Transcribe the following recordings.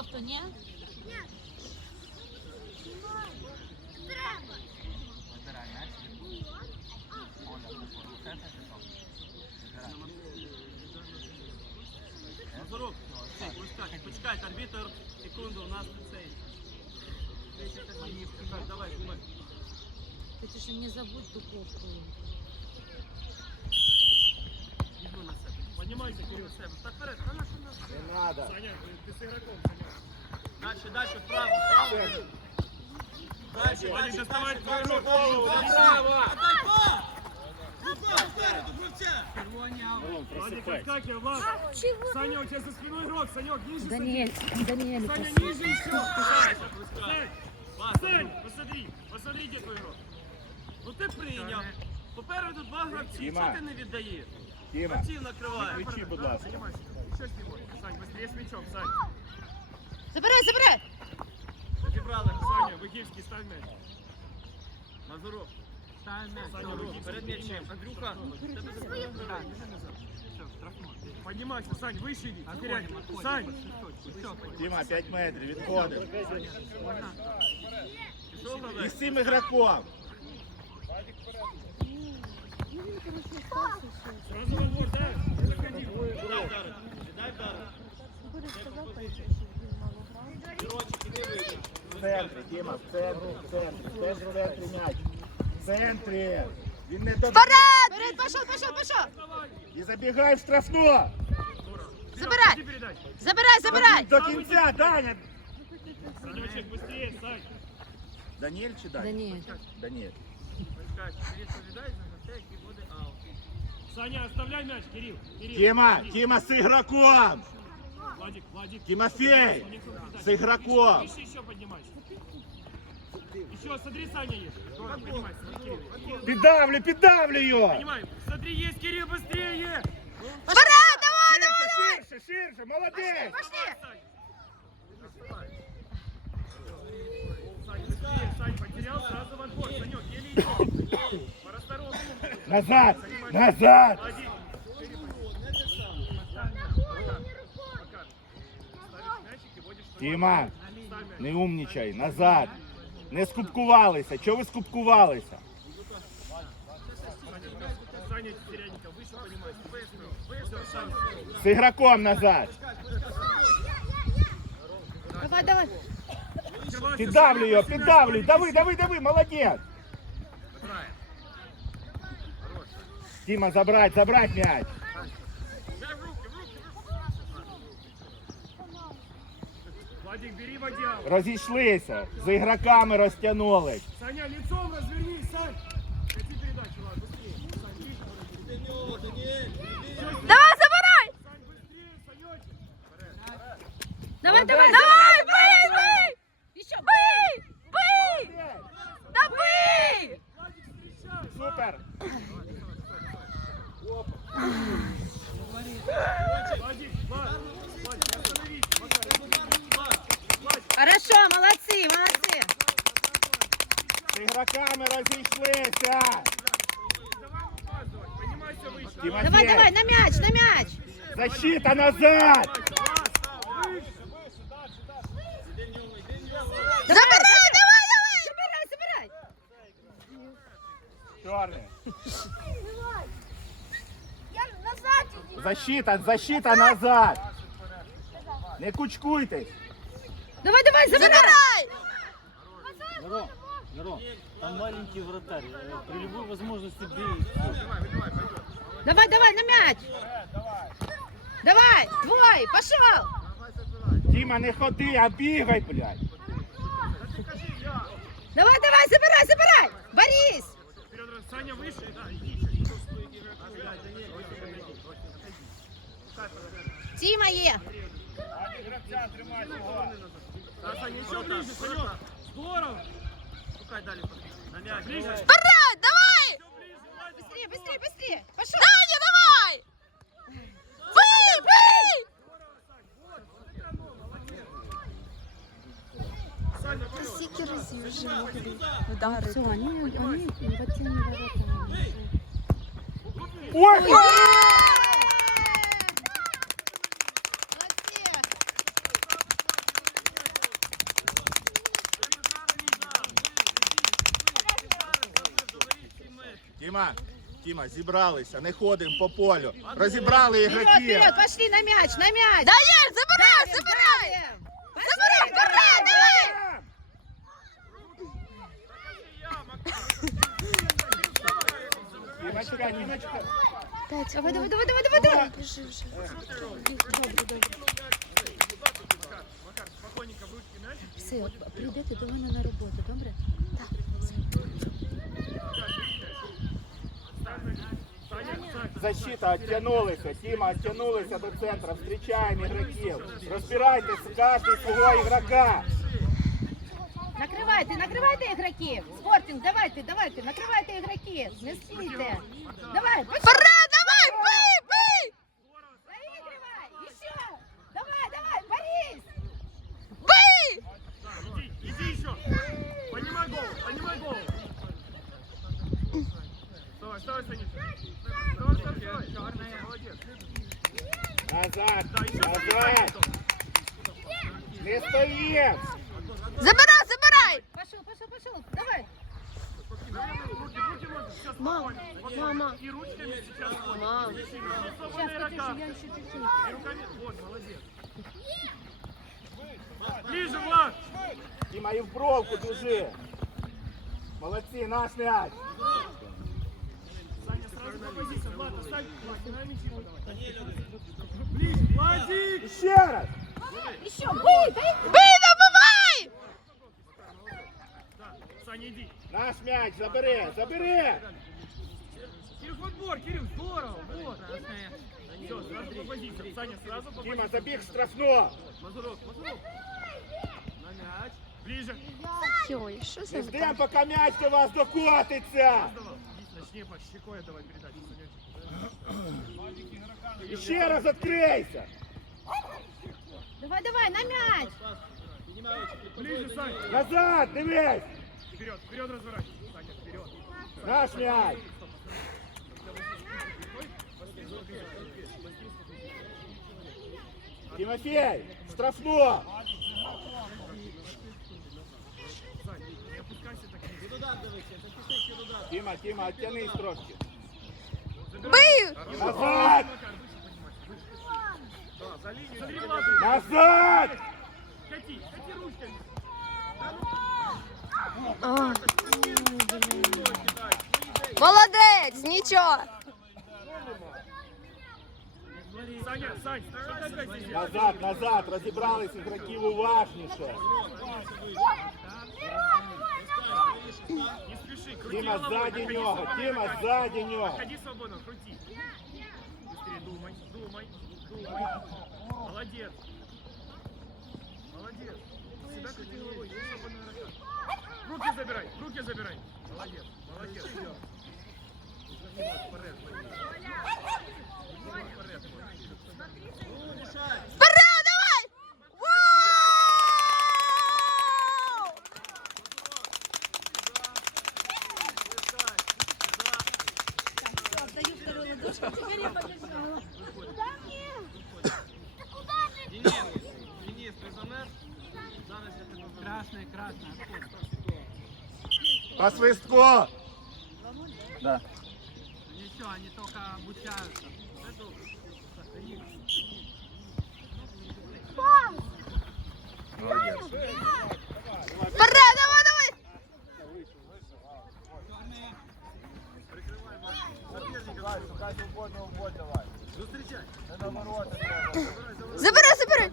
може кофту, ні? Вибирай м'яч. Оля, це це Назарок, цей, почекай, почекайте, арбітр, секунду, у нас цей. Давай, знімай. Ти ти ще не забудь ту кофту. Візьми на себе. Піднімайся, Кирил. Та вперед, нас? Не надо. Саня, ти з ігроком, Саня. Дальше, дальше, вправо, вправо. Дальше, дальше, доставай твою руку. Право! Мирон, Владик, просыпайся. отскакивай, Влад. Саня, у тебя за спиной игрок, Санек, ниже Саня, ниже еще. Сань, Сань, посмотри, посмотри, где твой игрок. Ну ти прийняв. Попереду два гравці, чого ти не віддаєш? Діма, Гравців накриває. не кричи, будь ласка. Що знімай? Сань, быстрее з мячом, Сань. Забирай, забирай! Зібрали, Саня, Вигівський, стань м'яч. Мазуров. Стань м'яч. Саня, руки перед м'ячем. Андрюха. Поднимайся, Сань, выше иди. Теряй. Сань. Дима, 5 метрів, відходимо. Пішов І Лаврик. з В центрі, Дима, в центрі, в центрі. Теж в центрі м'яч. В центрі. Він не до... Вперед! Вперед, пішов, пішов, пішов! І забігай в штрафну. Забирай! Иди передай. Забирай, забирай! До кінця, Даня. Санечек, быстрее, Сань. Даніель чи Даня? Даніель. Даніель. Саня, оставляй мяч, Кирилл. Кирилл. Тима, Владик, Тима з ігроком. Владик, Владик. Тимофей, Нику передай. з ігроком. Выше еще поднимайся. Еще, смотри, Саня есть. Тоже поднимайся, смотри, Кирилл. Піддавлю, піддавлю його. Поднимай. Смотри, есть Кирилл, быстрее. Вперед, давай, Ширше, ширше, ширше, молодець. Пошли! Сань, быстрее, Сань, потерял сразу в отбор. Санек, еле идет. Порасторонку. Назад, назад. Один. Ставишь мячик и водишь второй. Тима, Ставь мяч. не умнічай, назад. Не скупкувалися. Чого ви скупкувалися? Саня Теряненко, выше поднимайся. Быстро, быстро, Саня. З ігроком назад. Давай, давай! Открывайся, Піддавлю Саня, його, быстрее, піддавлю. Саня. Владик, бери в одеяло. Розійшлися. З ігроками розтягнулись. Саня, лицом развернись, Сань. Хоти передачу, ладно, быстрее. Давай, забирай! Сань, быстрее, Санечек. Давай, давай, давай! Бий, бий! Еще бий! Бий! Да бий! Владик, встречай. Супер. Владик, Влад, Влад, остановись. Влад, Влад, Хорошо, молодцы, молодцы! З ігроками розійшлися. давай Давай, давай, на мяч, на мяч! защита назад. Забирай, давай, давай! Забирай, забирай! Чорний. Я назад иди. Защита, защита назад. Не кучкуйтесь. Давай, давай, забирай! Мирон, Мирон, там маленький вратарь. э, При любой возможности бей. Давай, давай, на мяч! Давай, твой, пошел! Тима, не ходи, а бігай, блядь. Давай, давай, забирай, забирай! Борис! Саня выше, да, иди. Тима е! Да, Саня, еще ближе, Санек. Здорово. Пускай дали. На мяч. Ближе. Вперед, давай! Быстрее, быстрее, быстрее! Пошел! Даня, давай! Бей, бей! Разів вже могли вдарити? Все, они, они в теми воротами. Ой! Тіма, Тіма, зібралися, не ходимо по полю. Розібрали ігроків. вперед, пошли на мяч, на мяч. Даєш, забирай, забирай! Забирай, Пошли, давай, давай! Тімочка, Тімочка. Давай, давай, давай, давай, давай, давай. Біжи вже. Все, прийдете до мене на роботу, добре? Защита оттянулися, Тіма оттянулися до центру, зустрічаємо ігроків. Розбирайтесь, кожен свого ігрока. Накривайте, накривайте ігроків. Спортинг, давайте, давайте, накривайте ігроків. Не спійте. Давай, почти. Назад, Да, еще назад. Не стоїть. Забирай, забирай! Пошел, пошел, пошел. Давай. Руки, руки, руки. Сейчас Мам, спокойно. мама. И ручками сейчас. Мам. Сейчас, Сейчас, потише, я еще чуть-чуть. И руками. Вот, молодец. Ближе, Влад. Тіма, і в бровку біжи. Молодці, наш м'яч. Ще раз. Еще, бей. Бий, добивай! Саня, иди. Наш м'яч, забери, забери. Кирилл, в отбор, Кирилл, здорово. Вот. Все, сразу по позициям. Саня, сразу по позициям. забіг в штрафну. Мазурок, Мазурок. На мяч. Ближе. Що Не ви ждемо, там? поки м'яч до вас докотиться. Давай. Начни по щекой давай передачу. І ще раз відкрийся. Давай, давай, на мяч. Ближе, Саня. Назад, дивись. Вперед, вперед разворачивай. Саня, вперед. Наш м'яч. Тимофей, в штрафну. Саня, не опускайся так низко. Тима, Тима, оттянись трошки. Бий! Назад! Да, за линию. Смотри, Влад. Назад! Кати, кати ручками. А. Молодець, нічого. Саня, Сань, что ты опять здесь? Назад, назад, розібрались ігроків уважніше. Головой, ззаді нього, находи. ззаді нього. Находи свободно, крути. Быстрее думай, думай, думай. Молодец. Молодец. Всегда крути головой, есть свободная рука. Руки забирай, руки забирай. Молодец, молодец. Вперед, вперед. Вперед, давай! Вау! Отдаю вторую ладошку, теперь я побежала. Денис, Денис, ти замер? Зараз я тебе красний, красний. По свистку. Нічого, вони тільки обучаються. Все добре. Вперед, давай, давай! Забирай, забирай!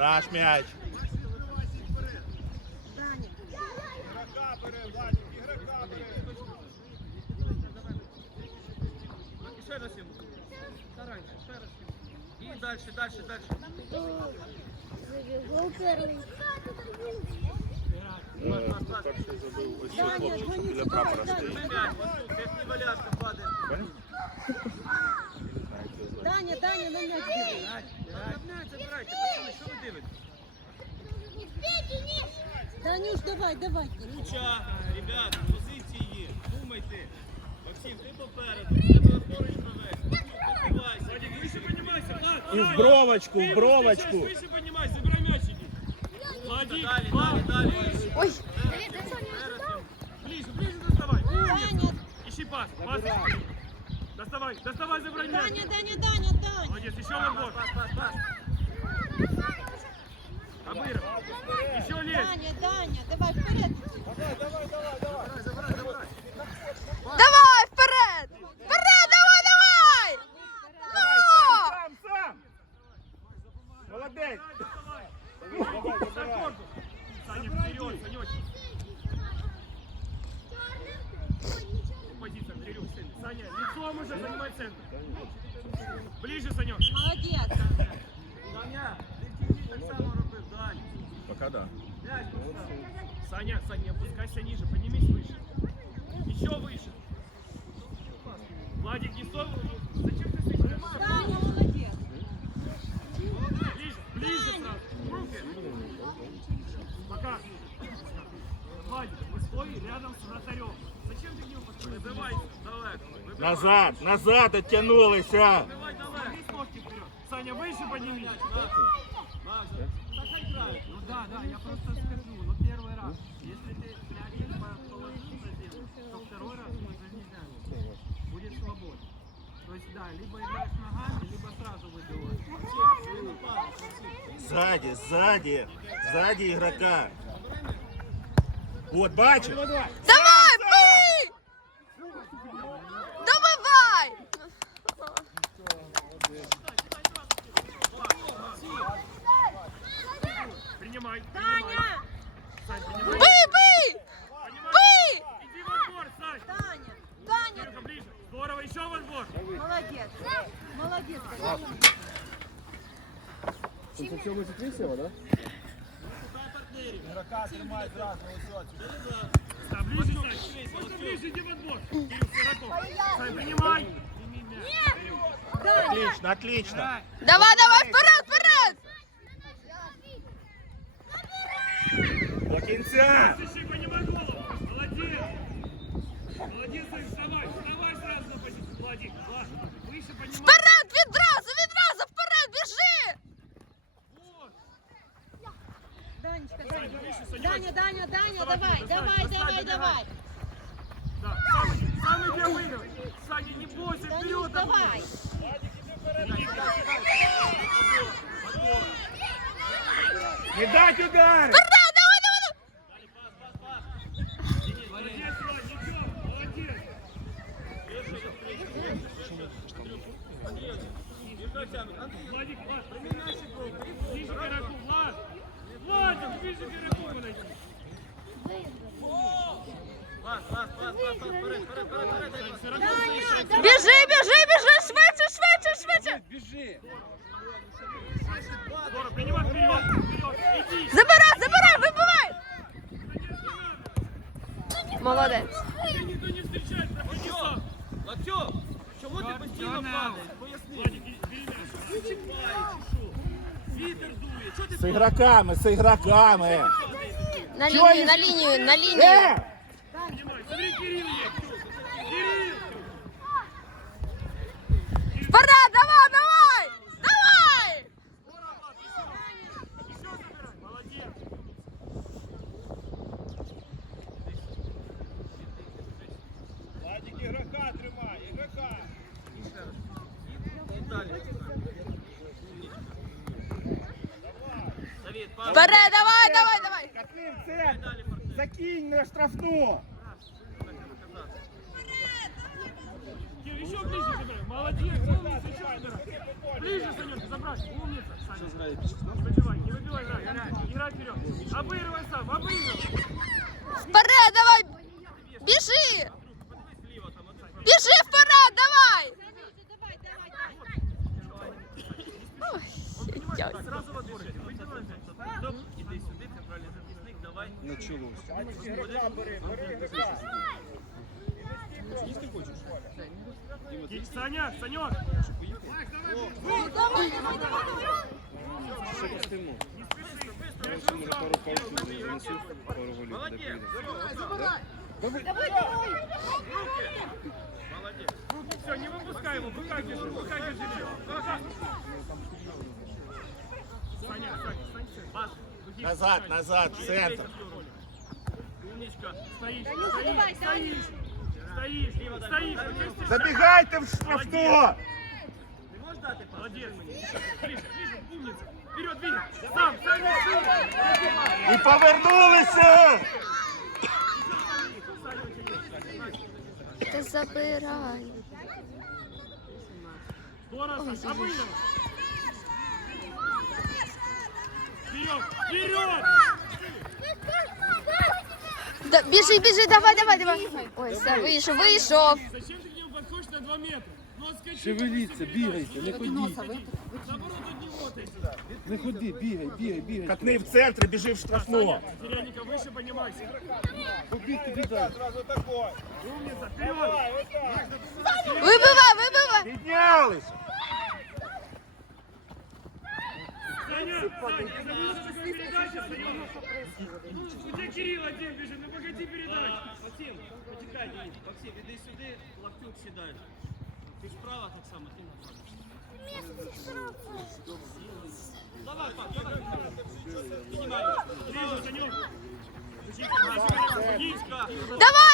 Наш м'яч. І ще раз йому. Старайся, ще раз йому. І далі, далі, далі. Перший забив ось цей хлопчик, що біля прапора стоїть. М'яч, ось тут, як неваляшка падає. Даня, Даня, на мяч бежи. М'яч забирайте, пацани, що ви дивитесь? Данюш, давай, давай. Куча, ребят, позиції є, думайте. Максим, ти попереду, тебе поруч провець. Добивайся. Владик, выше поднимайся. Влад, І в Влад. бровочку, Ты в бровочку. выше поднимайся. Далі, далі, далі. Ой, Ближе, ближе доставай. Умница. Ищи пас. Пас. Доставай, доставай, забрать мяч. Даня, Даня, Даня, Даня. Молодец, еще в отбор. Абыров. Еще лезь. Даня, Даня, давай вперед. давай, вперед! Вперед, давай, давай! О! Сам, сам! Молодець! За корпус. Саня, вперед, Санечек. Позиция, вперед, сын. Саня, лицом уже занимай центр. Ближе, Санек. Молодец. Саня, ти в кінці так само робив, далі. Пока да. Саня, Саня, опускайся ниже, поднимись выше. Еще выше. Владик, не стой. Зачем ты стоишь? Даня, молодец. Ближе, ближе сразу. Руки. Пока. Владик, мы стой рядом с вратарем. Зачем ты к нему подходишь? Вибивайся далеко. Вибивай. Назад, назад далеко. Подними ножки вперед. Саня, выше поднимись. Край. Ну да, да, я просто скажу, но первый раз, если ты мяч положил на землю, то второй раз уже нельзя. Будет свободно. То есть да, либо играешь ногами, либо сразу выбиваешь. Сзади, сзади, сзади игрока. Вот, бачиш? Давай, бий! Добивай! Принимай. Даня. Сань, принимай. бий! Принимай. Бий! Иди в отбор, Сань. Даня. Даня. Кирюха, ближе. Здорово, еще в отбор. Молодец. Молодец. Игрока тримай зразу, Да, ближе, Сань. Ближе, иди в отбор. Кирилл, широко. Сань, принимай. Мяч. Отлично, отлично. Давай, давай, вперед! Кінця. Біжи, біжи, біжи, швидше, швидше, швидше! Здорово, принимай вперед, вперед, иди. Забирай, забирай, вибивай! Молодець. Тебя никто не встречает, проходи сам. Локтьов, чому ти постійно падаєш? Поясни. Владик, бери мяч. Вітер дує. Чого ти З ігроками, з ігроками. На лінію, на лінію, на лінію. Вперед, давай, давай! Давай! Владик, ігрока тримай, ігрока. Вперед, давай, давай, давай! Закинь на штрафну. Кир, еще ближе забирай. Молодец, умница, еще забирай. Ближе, Санек, забрать. Умница, Саня. Не выбивай, не выбивай, играй, играй, играй вперед. Обыгрывай сам, обыгрывай. Вперед, давай! Біжи! Біжи вперед, давай! Давай, давай, давай. Ой, дядь. Сразу в отбор. иди, выбивай мяч. Стоп, іди сюди, центральний захисник, давай. Ігрока бери, бери ігрока. Ки- Саня, Санек. Давай, давай, давай, давай. Молодець. Давай, давай. Молодець. Все, не выпускай его, пока держи, пока держи. Пока. Саня, Саня, Саня, пас. тихо, Назад, спокойно. назад, в Не центр. бейся в свою роль. Умничка. Стоишь, Танюха, стоишь, давай, стоишь. Стоишь, стоишь. почувствуй шаг. Забігайте в штрафну! Ти можеш дати пас? Молодец. Ближе, ближе, умница. Вперед, двигай. Сам, сам, сам. І повернулися! Та забирай. Саш. Обыгрывай. Вперед, вперед. Да, біжи, біжи, давай, давай, давай. Ой, все, вийшов, вийшов. Зачем ты к нему подходишь на 2 метра? Ну, отскочи. Шевеліться, бігайте, не ходіть. Наоборот, от него ты сюда. Не ходи, бігай, бігай, бігай. Катни в центр, біжи в штрафну. Зелененько выше поднимайся. Побіг тобі далі. Умница, вперед. Вибивай, вибивай. Піднялись! Саня, Саня, ты забыл, что такое передача стояла? Ну, у тебя Кирилл один бежит, ну погоди передачу. Максим, почекай, Денис. Максим, іди сюди, лаптюк сідай. Ти ж права так само, ти направо. Давай, пап, давай. Піднімай. Ближе, Санек. Кичка. Давай,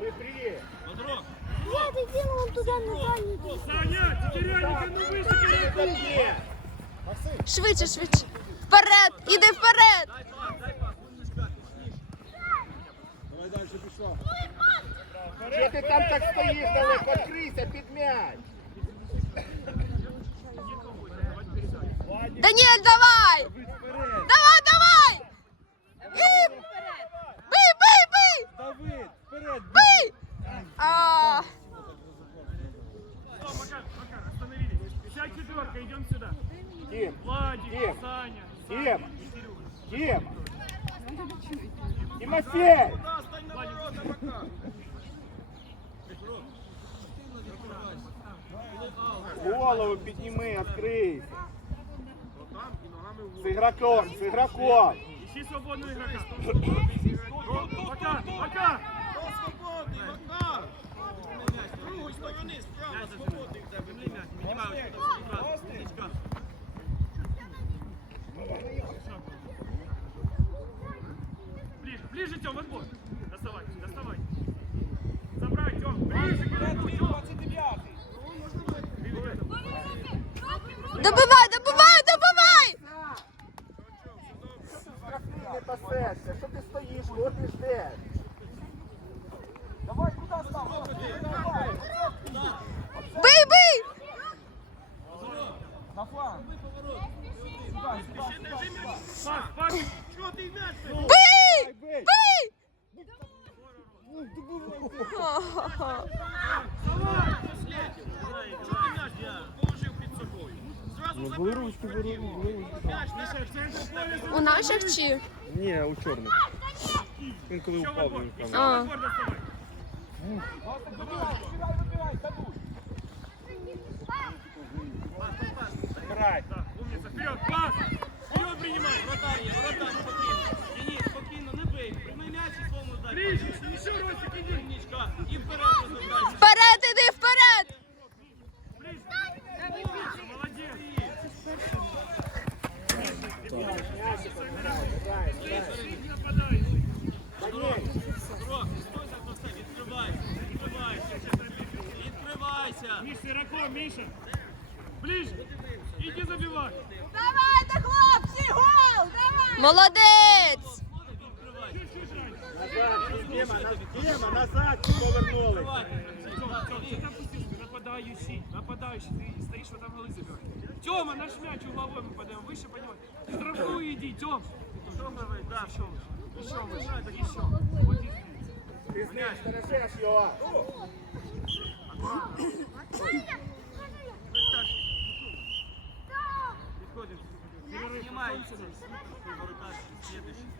Быстрее! Бодрок. Саня, Киряника, ну выше Киряника. Є! Швидше, швидше. Вперед, іди вперед. Дай пас, дай пас. Умничка. Що ти там так стоїш далеко? Відкрийся під м'яч! Даніель, давай. Давай, А, Стоп, Макар, Макар, остановились. Вся четверка, идем сюда. Дім! Владик, Дим. Саня, Дим. Саня и Кирюха. Дім! Тимофей! Да, стань на ворота, пока. Голову підніми, відкрийся! З ігроком, з ігроком! Ищи свободного игрока. Макар, Макар. Ближе, ближе, Тём, отбор. наших чи? Ні, у чорних. Він коли Еще в упав, отбор, він еще в там. А. отбор доставай. Грай! Да, умница, вперед, пас. Вперед принимай. Вратар є, вратар, спокійно. Денис, спокійно, не бий. Прийми м'яч і словно дай. Ближе, еще Ростик, иди. Умничка. І вперед розгортайся. Вперед, іди вперед. Ближе. Молодец. відкривайся, відкривайся. Відкривайся. Миша, широко, Миша. Ближе. Иди забивай. Давайте, хлопці, гол! Давай! Молодець. Чуть-чуть раньше. Назад, Діма, на- Діма, назад повернулися! нападающий, нападающий, ты стоишь в этом голы забираешь. Тёма, наш мяч угловой мы подаем, выше поднимай. В штрафную иди, Тём. Тём, давай, да. Еще выше, еще выше, еще. Вот здесь. Ты знаешь, сторожешь его. Переходим. Перерыв. Снимай. Следующий.